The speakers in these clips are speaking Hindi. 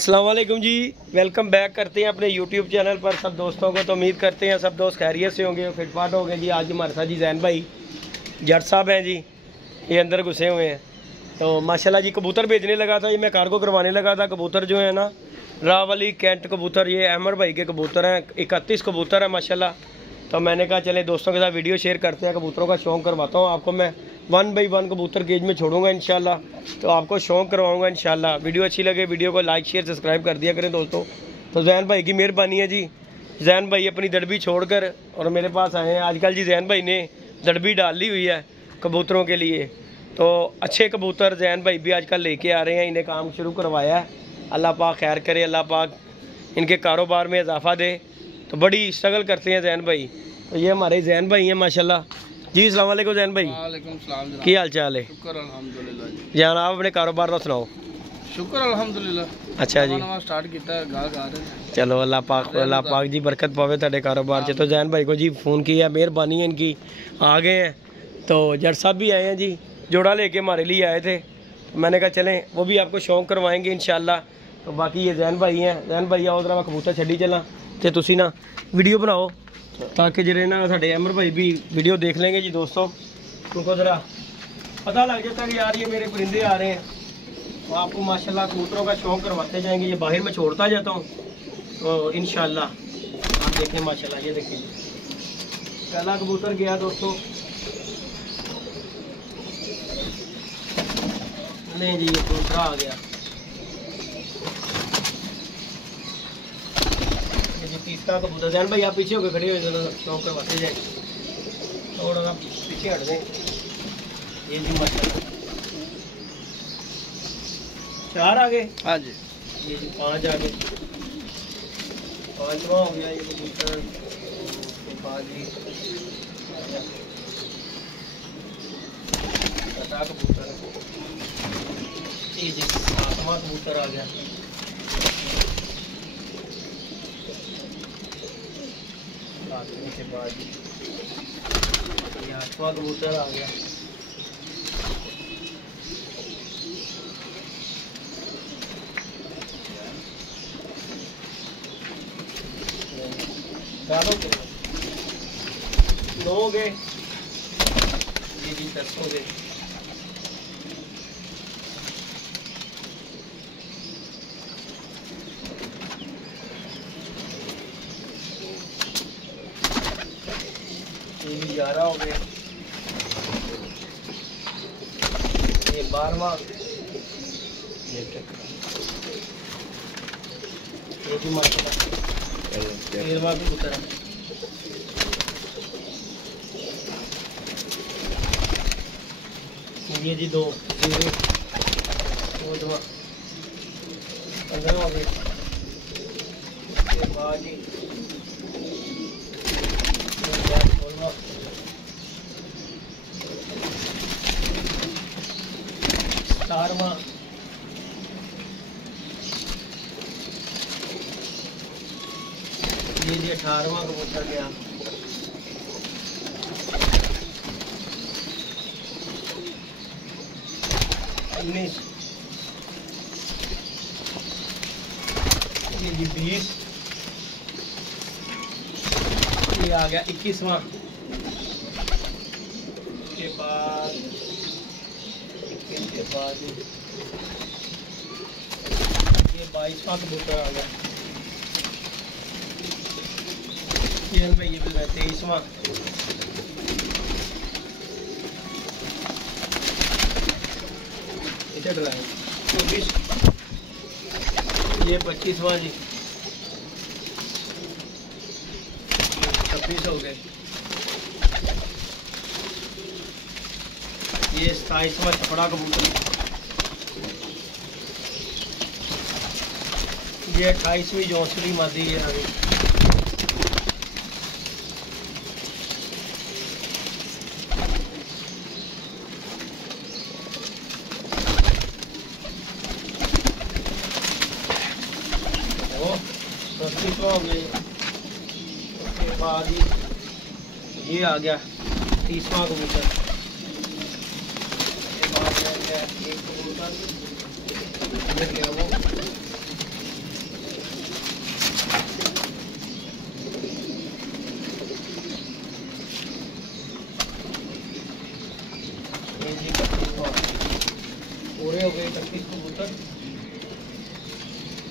अस्सलाम वालेकुम जी, वेलकम बैक करते हैं अपने यूट्यूब चैनल पर सब दोस्तों को। तो उम्मीद करते हैं सब दोस्त खैरियत से होंगे, फिटफाट होंगे जी। आज हमारे साथ जी जैन भाई जट साहब हैं जी, ये अंदर घुसे हुए हैं। तो माशाल्लाह जी कबूतर भेजने लगा था, ये मैं कार्गो करवाने लगा था। कबूतर जो है ना रावली कैंट कबूतर, ये अहमद भाई के कबूतर हैं। 31 कबूतर है माशाल्लाह। तो मैंने कहा चले दोस्तों के साथ वीडियो शेयर करते हैं, कबूतरों का शौक़ करवाता हूँ आपको। मैं 1 बाई 1 कबूतर केज में छोड़ूंगा इंशाल्लाह, तो आपको शौक़ करवाऊंगा इंशाल्लाह। वीडियो अच्छी लगे वीडियो को लाइक शेयर सब्सक्राइब कर दिया करें दोस्तों। तो जैन भाई की मेहरबानी है जी। जैन भाई अपनी दड़बी छोड़कर और मेरे पास आए हैं। आजकल जी जैन भाई ने दड़बी डाल ली हुई है कबूतरों के लिए, तो अच्छे कबूतर जैन भाई भी आजकल लेके आ रहे हैं। इन्हें काम शुरू करवाया है, अल्लाह पाक खैर करे, अल्लाह पाक इनके कारोबार में इजाफा दे। तो बड़ी स्ट्रगल करते हैं जैन भाई। तो ये हमारे जैन भाई हैं माशाल्लाह जी। अस्सलाम वालेकुम जैन भाई, वालेकुम सलाम। की हाल चाल है? शुक्र अल्हम्दुलिल्लाह जी। जान आप अपने कारोबार का सुनाओ। शुक्र अल्हम्दुलिल्लाह। अच्छा जी, नवा स्टार्ट किया गाल गा रहे हैं। चलो अल्लाह पाक जी बरकत पावे तेरे कारोबार से। तो जैन भाई को जी फ़ोन किया, मेहरबानी है इनकी, आ गए हैं। तो जट साहब भी आए हैं जी, जोड़ा लेके हमारे लिए आए थे। मैंने कहा चलें वो भी आपको शौक़ करवाएंगे इंशाल्लाह। तो बाकी ये जैन भाई हैं। जैन भाई आओ जरा, मैं कबूतर छड़ी चला तो तुसी ना वीडियो बनाओ, ताकि जरे ना साढ़े अमर भाई भी वीडियो देख लेंगे जी दोस्तों। उनको ज़रा पता लग जाता है कि यार ये मेरे परिंदे आ रहे हैं। तो आपको माशाल्लाह कबूतरों का शौक़ करवाते जाएंगे। ये बाहर में छोड़ता जाता हूँ, तो इंशाल्लाह आप देखें माशाल्लाह। ये देखिए पहला कबूतर गया दोस्तों। नहीं जी, ये दूसरा आ गया। तीसरा कबूतर। जैन भाई आप पीछे होकर खड़े हो, शौक करवाते जाए, थोड़ा सा पीछे हट दें। ये जी माशाल्लाह 4 आ गए। हाँ जी, ये जी 5 आ गए। 5वां हो गया ये कबूतर। छठा कबूतर। ये जी 7वां कबूतर आ गया। के बाद ये 8वां कबूतर आ गया। नौ हो गए। ये जी 10 हो गए। ये 11 हो गए। ये 12वां। ये भी माशाल्लाह 13वां कबूतर है। ये जी 2 14वां 15वां हो गए। इसके बाद जी 17वां। ये जी 18वां कबूतर गया। 19। ये जी 20। ये आ गया 21वां। के बाद ये 22वां कबूतर आ गया। ये भाई ये भी 23वां। इधर डराए 24। ये 25वां जी। 26 हो गए। ये 27वां छपड़ा कबूतर। ये 28वीं जौसरी मादी है अभी। वो 35वां हो गया। उसके बाद ये आ गया 30वां कबूतर। उसके बाद एक कबूतर इधर गया वो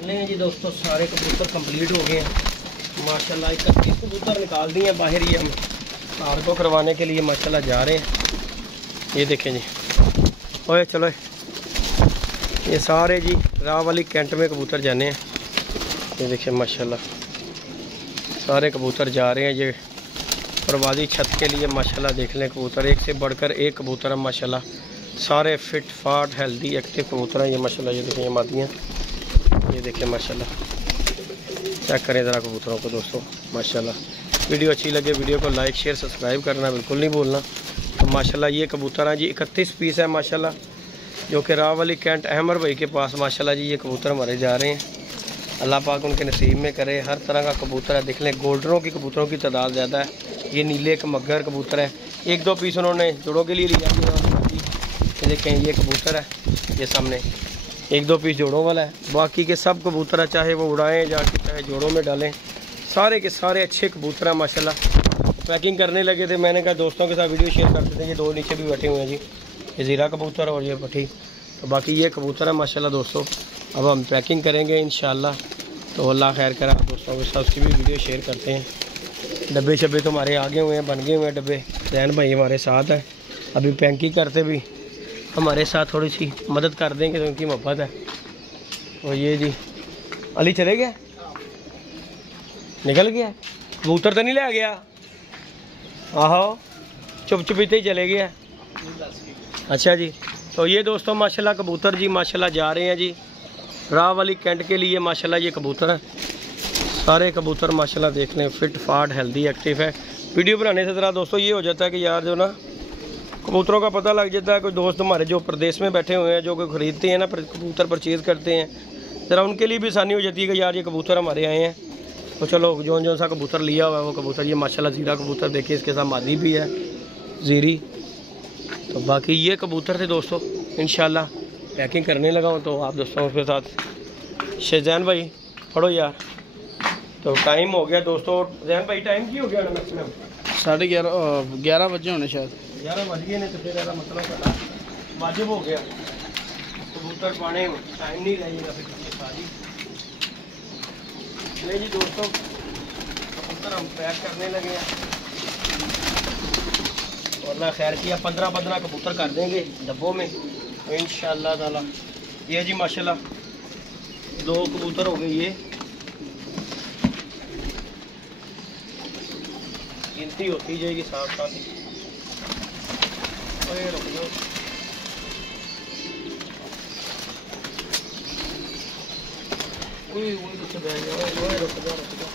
ले जी दोस्तों, सारे कबूतर कंप्लीट हो गए हैं माशाल्लाह। 31 कबूतर निकाल दिए हैं बाहर ही, हम कार को करवाने के लिए माशाल्लाह जा रहे हैं। ये देखें जी, ओए चलो ये सारे जी राह वाली कैंट में कबूतर जाने हैं। ये देखिए माशाल्लाह सारे कबूतर जा रहे हैं ये परवाज़ी छत के लिए माशाल्लाह। देख लें कबूतर एक से बढ़कर एक कबूतर है माशाल्लाह, सारे फिट फाट हेल्दी एक्टिव कबूतर हैं ये माशाल्लाह। ये देखें ये मादियाँ, ये देखें माशाल्लाह। चेक करें ज़रा कबूतरों को दोस्तों माशाल्लाह। वीडियो अच्छी लगे वीडियो को लाइक शेयर सब्सक्राइब करना बिल्कुल नहीं भूलना। तो माशाल्लाह ये कबूतर हैं जी 31 पीस है माशाल्लाह, जो कि राह वाली कैंट अहमर भाई के पास माशाल्लाह जी ये कबूतर हमारे जा रहे हैं। अल्लाह पाक उनके नसीब में करे। हर तरह का कबूतर है, देख लें गोल्डनों की कबूतरों की तादाद ज़्यादा है। ये नीले एक मगर कबूतर है, 1-2 पीस उन्होंने जोड़ों के लिए लिया। ये देखें ये कबूतर है, ये सामने 1-2 पीस जोड़ों वाला है। बाकी के सब कबूतर है, चाहे वो उड़ाएँ जाके चाहे जोड़ों में डालें, सारे के सारे अच्छे कबूतर हैं माशाल्लाह। पैकिंग करने लगे थे, मैंने कहा दोस्तों के साथ वीडियो शेयर करते थे। ये 2 नीचे भी बैठे हुए हैं जी, ये ज़ीरा कबूतर और ये पट्टी। तो बाकी ये कबूतर है माशाल्लाह दोस्तों। अब हम पैकिंग करेंगे इंशाल्लाह, तो अल्लाह खैर करा दोस्तों के साथ उसकी भी वीडियो शेयर करते हैं। डब्बे शब्बे तो हमारे आगे हुए हैं, बन गए हुए हैं डब्बे। जैन भाई हमारे साथ है, अभी पैकिंग करते भी हमारे साथ थोड़ी सी मदद कर देंगे तो उनकी मोहब्बत है। और ये जी अली चले गया, निकल गया, कबूतर तो नहीं ले गया? आहो चुप चुपीते ही चले गया। अच्छा जी, तो ये दोस्तों माशाल्लाह कबूतर जी माशाल्लाह जा रहे हैं जी राह वाली कैंट के लिए माशाल्लाह। ये कबूतर है, सारे कबूतर माशाल्लाह देख लें फिट फाट हेल्दी एक्टिव है। वीडियो बनाने से ज़रा दोस्तों ये हो जाता है कि यार जो ना कबूतरों का पता लग जाता है। कोई दोस्त हमारे जो प्रदेश में बैठे हुए हैं, जो कोई ख़रीदते हैं ना, कबूतर परचेज़ करते हैं, ज़रा उनके लिए भी आसानी हो जाती है कि यार ये कबूतर हमारे आए हैं, तो चलो जो सा कबूतर लिया हुआ है वो कबूतर। ये माशाल्लाह ज़ीरा कबूतर देखिए, इसके साथ मादी भी है ज़ीरी। तो बाकी ये कबूतर थे दोस्तों, इंशाल्लाह पैकिंग करने लगा हूँ। तो आप दोस्तों के साथ शेजैन भाई पढ़ो यार। तो टाइम हो गया दोस्तों, जैन भाई टाइम की हो गया ना मैक्सिमम 11:30 बजे होने शायद 11 बज गए ने। तो फिर मतलब वाजिब हो गया कबूतर पाने, टाइम नहीं रहेगा फिर सारी। नहीं जी दोस्तों कबूतर हम पैक करने लगे हैं, अल्लाह खैर किया 15-15 कबूतर कर देंगे डब्बों में तो इंशाअल्लाह ताला। ये जी माशाल्लाह 2 कबूतर हो गए, ये गिनती होती जाएगी साथ साथ ही। रुक जाओ, रुक जाओ।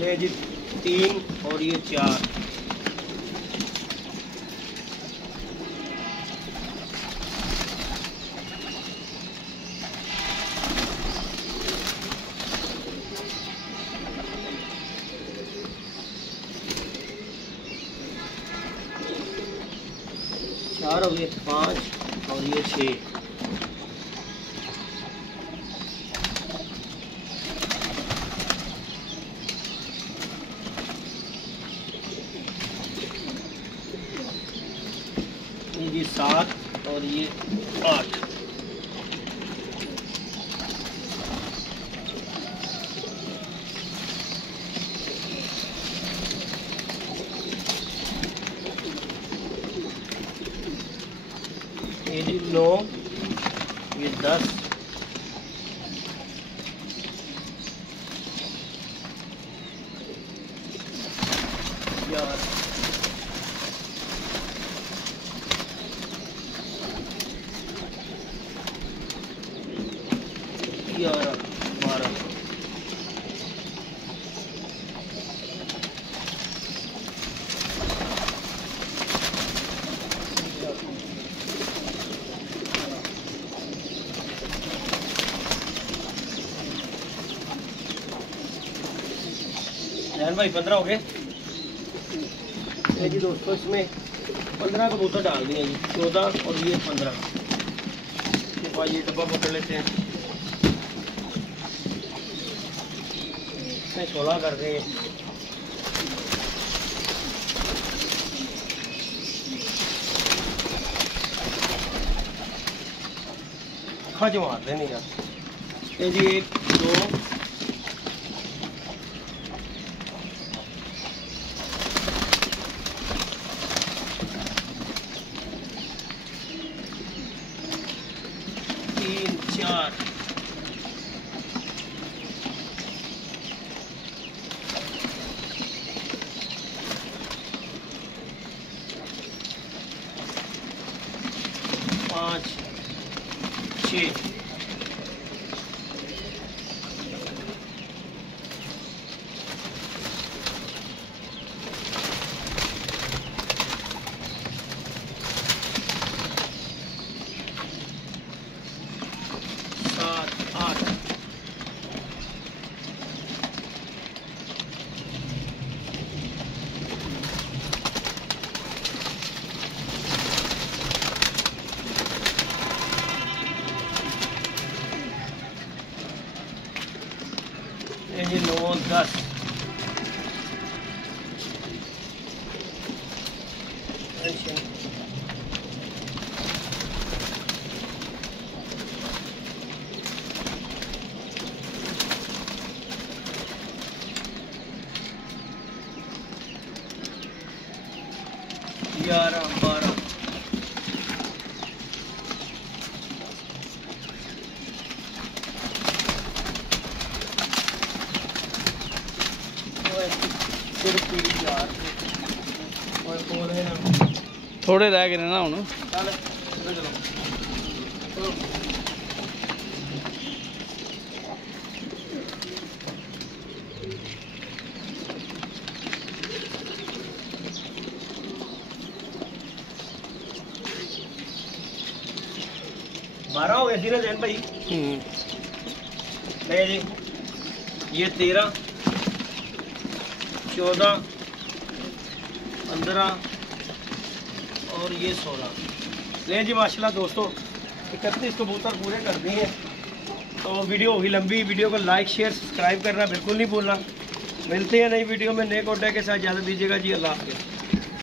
ले जी 3 और ये 4। चार हो गए, 5 और ये 6। ये 7 और ये 8। ये जी 9, ये 10, यार 11, 12। जैन भाई 15 हो गए। जी दोस्तों इसमें 15 कबूतर डाल दिए जी, 14 और ये 15। ये डब्बा पकड़ लेते हैं, इसमें 16 कर रहे हैं। अखा च मारते नहीं यार। ये जी 1 2 3 4 5 6 7 8 ये जी 9 10 11 12 सिर्फ 4 और बोल है ना थोड़े रह गए ना हुण। चल चलो 12 हो गए सी ना जैन भाई। ले जी ये 13 14 15 और ये 16 ले जी माशाल्लाह दोस्तों 31 कबूतर पूरे कर दिए हैं। तो वीडियो होगी लंबी, वीडियो को लाइक शेयर सब्सक्राइब करना बिल्कुल नहीं भूलना। मिलते हैं नई वीडियो में नए कोटे के साथ, इजाज़त दीजिएगा जी, अल्लाह हाफ़िज़।